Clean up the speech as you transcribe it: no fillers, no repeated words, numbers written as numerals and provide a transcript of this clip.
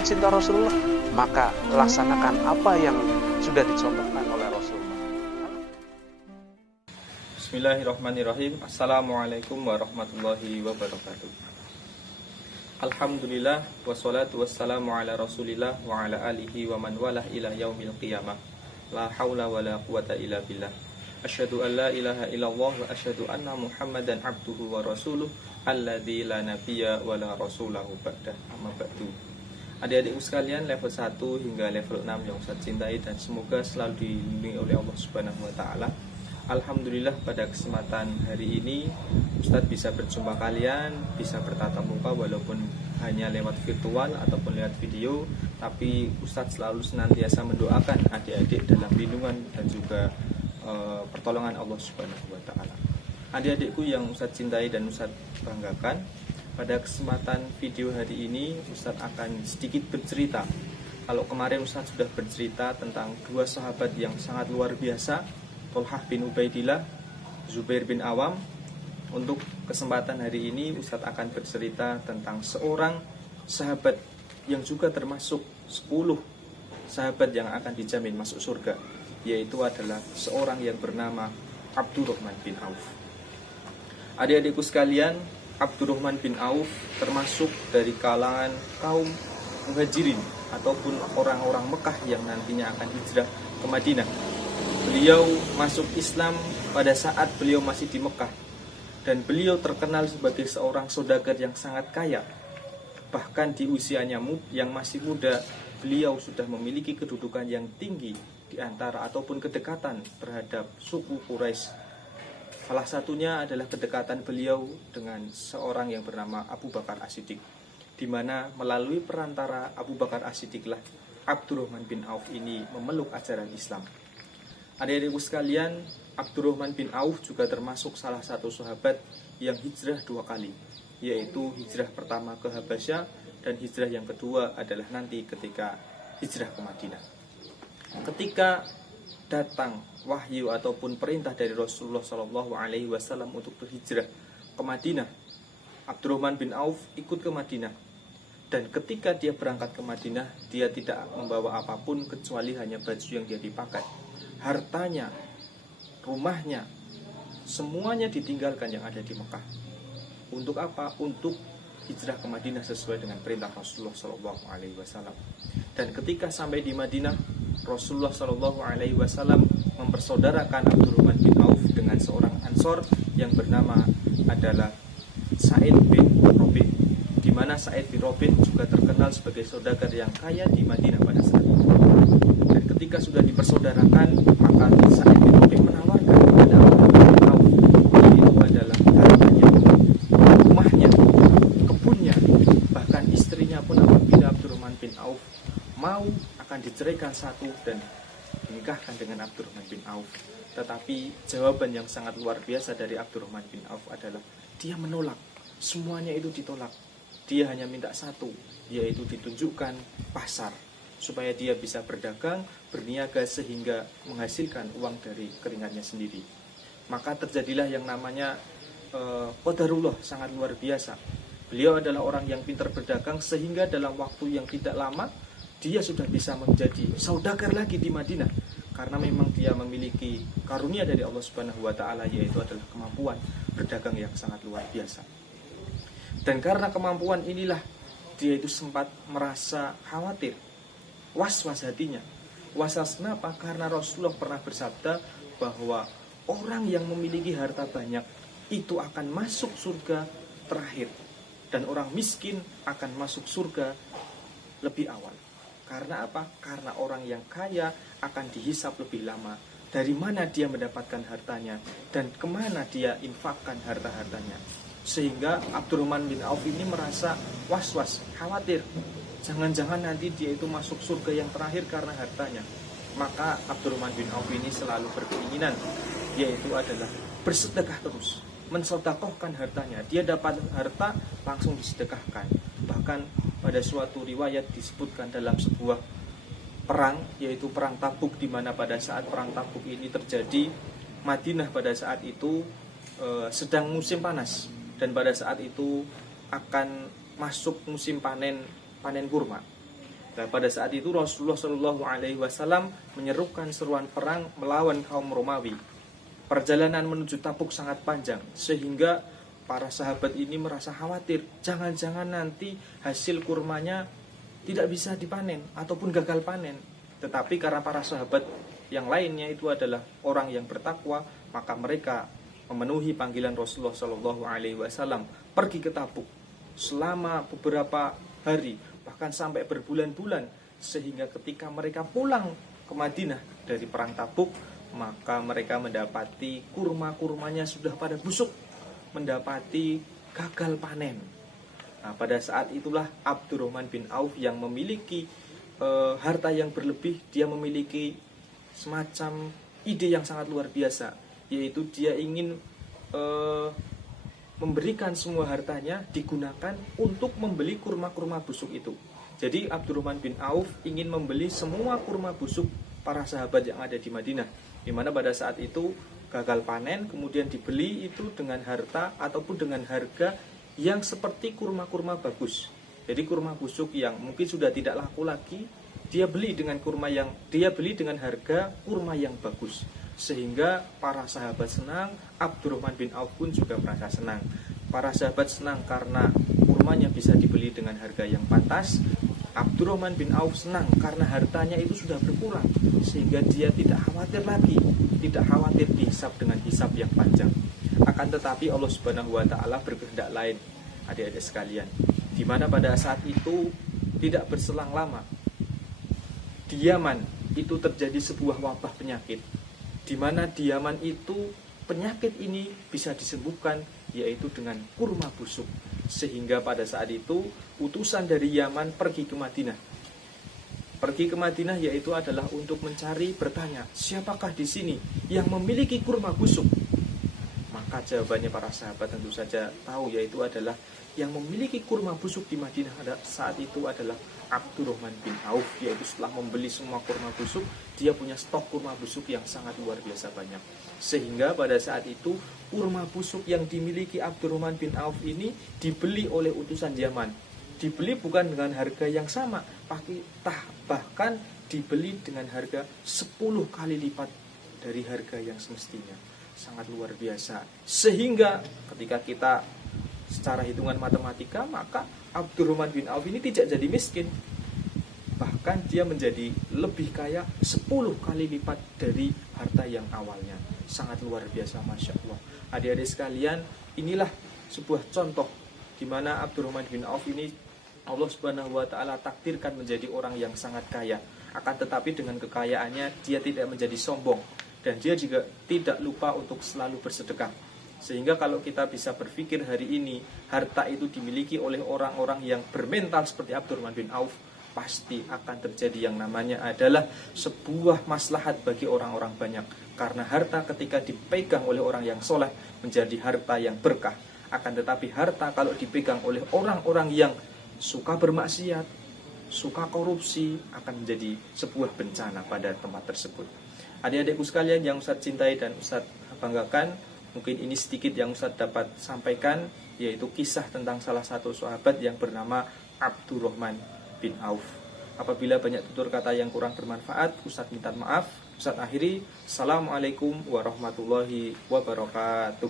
dengan cinta Rasulullah, maka laksanakan apa yang sudah dicontohkan oleh Rasulullah. Bismillahirrahmanirrahim. Assalamualaikum warahmatullahi wabarakatuh. Alhamdulillah, wassalatu wassalamu ala rasulillah wa ala alihi wa man walah ila yaumil qiyamah. La hawla wa la quwata illa billah. Asyhadu an la ilaha illallah wa asyhadu anna Muhammadan abduhu wa rasuluh alladzi la nabiyya wa la rasulahu ba'dah. Amma ba'du. Adik-adikku sekalian, level 1 hingga level 6 yang Ustaz cintai dan semoga selalu dilindungi oleh Allah Subhanahu wa taala. Alhamdulillah, pada kesempatan hari ini Ustaz bisa berjumpa kalian, bisa bertatap muka walaupun hanya lewat virtual ataupun lewat video, tapi Ustaz selalu senantiasa mendoakan adik-adik dalam lindungan dan juga pertolongan Allah Subhanahu wa taala. Adik-adikku yang Ustaz cintai dan Ustaz banggakan, pada kesempatan video hari ini Ustaz akan sedikit bercerita. Kalau kemarin Ustaz sudah bercerita tentang dua sahabat yang sangat luar biasa, Thalhah bin Ubaidillah, Zubair bin Awam. Untuk kesempatan hari ini Ustaz akan bercerita tentang seorang sahabat yang juga termasuk 10 sahabat yang akan dijamin masuk surga, yaitu adalah seorang yang bernama Abdurrahman bin Auf. Adik-adikku sekalian, Abdurrahman bin Auf termasuk dari kalangan kaum muhajirin ataupun orang-orang Mekah yang nantinya akan hijrah ke Madinah. Beliau masuk Islam pada saat beliau masih di Mekah, dan beliau terkenal sebagai seorang saudagar yang sangat kaya. Bahkan di usianya yang masih muda, beliau sudah memiliki kedudukan yang tinggi di antara ataupun kedekatan terhadap suku Quraisy. Salah satunya adalah kedekatan beliau dengan seorang yang bernama Abu Bakar As-Siddiq, di mana melalui perantara Abu Bakar As-Siddiqlah Abdurrahman bin Auf ini memeluk ajaran Islam. Adik-adikku sekalian, Abdurrahman bin Auf juga termasuk salah satu sahabat yang hijrah 2 kali, yaitu hijrah pertama ke Habasyah dan hijrah yang kedua adalah nanti ketika hijrah ke Madinah. Ketika datang wahyu ataupun perintah dari Rasulullah SAW untuk berhijrah ke Madinah, Abdurrahman bin Auf ikut ke Madinah. Dan ketika dia berangkat ke Madinah, dia tidak membawa apapun kecuali hanya baju yang dia dipakai. Hartanya, rumahnya, semuanya ditinggalkan yang ada di Mekah. Untuk apa? Untuk hijrah ke Madinah sesuai dengan perintah Rasulullah SAW. Dan ketika sampai di Madinah, Rasulullah SAW mempersaudarakan Abdurrahman bin Auf dengan seorang Ansor yang bernama adalah Sa'id bin Rabi', di mana Sa'id bin Rabi' juga terkenal sebagai saudagar yang kaya di Madinah pada saat itu. Dan ketika sudah dipersaudarakan, maka Sa'id bin Rabi' menawarkan kepada Abdurrahman bin Auf, itu adalah hartanya, rumahnya, kebunnya, bahkan istrinya pun apabila Abdurrahman bin Auf mau akan diceraikan satu dan dinikahkan dengan Abdurrahman bin Auf. Tetapi jawaban yang sangat luar biasa dari Abdurrahman bin Auf adalah dia menolak. Semuanya itu ditolak. Dia hanya minta satu, yaitu ditunjukkan pasar supaya dia bisa berdagang, berniaga sehingga menghasilkan uang dari keringatnya sendiri. Maka terjadilah yang namanya qadarullah, sangat luar biasa. Beliau adalah orang yang pintar berdagang sehingga dalam waktu yang tidak lama dia sudah bisa menjadi saudagar lagi di Madinah, karena memang dia memiliki karunia dari Allah Subhanahu wa taala, yaitu adalah kemampuan berdagang yang sangat luar biasa. Dan karena kemampuan inilah dia itu sempat merasa khawatir, was-was hatinya. Was-was kenapa? Karena Rasulullah pernah bersabda bahwa orang yang memiliki harta banyak itu akan masuk surga terakhir, dan orang miskin akan masuk surga lebih awal. Karena apa? Karena orang yang kaya akan dihisap lebih lama. Dari mana dia mendapatkan hartanya dan kemana dia infakkan harta-hartanya. Sehingga Abdurrahman bin Auf ini merasa was-was, khawatir. Jangan-jangan nanti dia itu masuk surga yang terakhir karena hartanya. Maka Abdurrahman bin Auf ini selalu berkeinginan, yaitu adalah bersedekah terus, mensedekahkan hartanya. Dia dapat harta langsung disedekahkan. Bahkan pada suatu riwayat disebutkan dalam sebuah perang, yaitu perang Tabuk, di mana pada saat perang Tabuk ini terjadi, Madinah pada saat itu sedang musim panas, dan pada saat itu akan masuk musim panen kurma. Nah, pada saat itu Rasulullah Shallallahu Alaihi Wasallam menyerukan seruan perang melawan kaum Romawi. Perjalanan menuju Tabuk sangat panjang, sehingga para sahabat ini merasa khawatir, jangan-jangan nanti hasil kurmanya tidak bisa dipanen ataupun gagal panen. Tetapi karena para sahabat yang lainnya itu adalah orang yang bertakwa, maka mereka memenuhi panggilan Rasulullah Shallallahu Alaihi Wasallam pergi ke Tabuk selama beberapa hari, bahkan sampai berbulan-bulan, sehingga ketika mereka pulang ke Madinah dari perang Tabuk, maka mereka mendapati kurma-kurmanya sudah pada busuk, mendapati gagal panen. Nah, pada saat itulah Abdurrahman bin Auf yang memiliki harta yang berlebih, dia memiliki semacam ide yang sangat luar biasa, yaitu dia ingin memberikan semua hartanya digunakan untuk membeli kurma-kurma busuk itu. Jadi Abdurrahman bin Auf ingin membeli semua kurma busuk para sahabat yang ada di Madinah, di mana pada saat itu gagal panen, kemudian dibeli itu dengan harta ataupun dengan harga yang seperti kurma-kurma bagus. Jadi kurma busuk yang mungkin sudah tidak laku lagi, dia beli dengan harga kurma yang bagus. Sehingga para sahabat senang, Abdurrahman bin Auf pun juga merasa senang. Para sahabat senang karena kurmanya bisa dibeli dengan harga yang pantas. Abdurrahman bin Auf senang karena hartanya itu sudah berkurang, sehingga dia tidak khawatir lagi, tidak khawatir dihisab dengan hisab yang panjang. Akan tetapi Allah Subhanahu wa taala berkehendak lain, adik-adik sekalian, di mana pada saat itu tidak berselang lama, di Yaman itu terjadi sebuah wabah penyakit, di mana di Yaman itu penyakit ini bisa disembuhkan, yaitu dengan kurma busuk. Sehingga pada saat itu utusan dari Yaman pergi ke Madinah. Pergi ke Madinah yaitu adalah untuk mencari, bertanya, siapakah di sini yang memiliki kurma busuk? Maka jawabannya para sahabat tentu saja tahu, yaitu adalah yang memiliki kurma busuk di Madinah saat itu adalah Abdurrahman bin Auf, yaitu setelah membeli semua kurma busuk, dia punya stok kurma busuk yang sangat luar biasa banyak. Sehingga pada saat itu kurma busuk yang dimiliki Abdurrahman bin Auf ini dibeli oleh utusan Yaman. Dibeli bukan dengan harga yang sama, bahkan dibeli dengan harga 10 kali lipat dari harga yang semestinya. Sangat luar biasa. Sehingga ketika kita secara hitungan matematika, maka Abdurrahman bin Auf ini tidak jadi miskin, bahkan dia menjadi lebih kaya 10 kali lipat dari harta yang awalnya. Sangat luar biasa, Masya Allah. Adik-adik sekalian, inilah sebuah contoh di mana Abdurrahman bin Auf ini Allah Subhanahu wa taala takdirkan menjadi orang yang sangat kaya. Akan tetapi dengan kekayaannya dia tidak menjadi sombong, dan dia juga tidak lupa untuk selalu bersedekah. Sehingga kalau kita bisa berpikir hari ini, harta itu dimiliki oleh orang-orang yang bermental seperti Abdurrahman bin Auf, pasti akan terjadi yang namanya adalah sebuah maslahat bagi orang-orang banyak. Karena harta ketika dipegang oleh orang yang soleh menjadi harta yang berkah. Akan tetapi harta kalau dipegang oleh orang-orang yang suka bermaksiat, suka korupsi, akan menjadi sebuah bencana pada tempat tersebut. Adik-adikku sekalian yang Ustadz cintai dan Ustadz banggakan, mungkin ini sedikit yang Ustadz dapat sampaikan, yaitu kisah tentang salah satu sahabat yang bernama Abdurrahman bin Auf. Apabila banyak tutur kata yang kurang bermanfaat, Ustadz minta maaf. Ustadz akhiri, Assalamualaikum warahmatullahi wabarakatuh.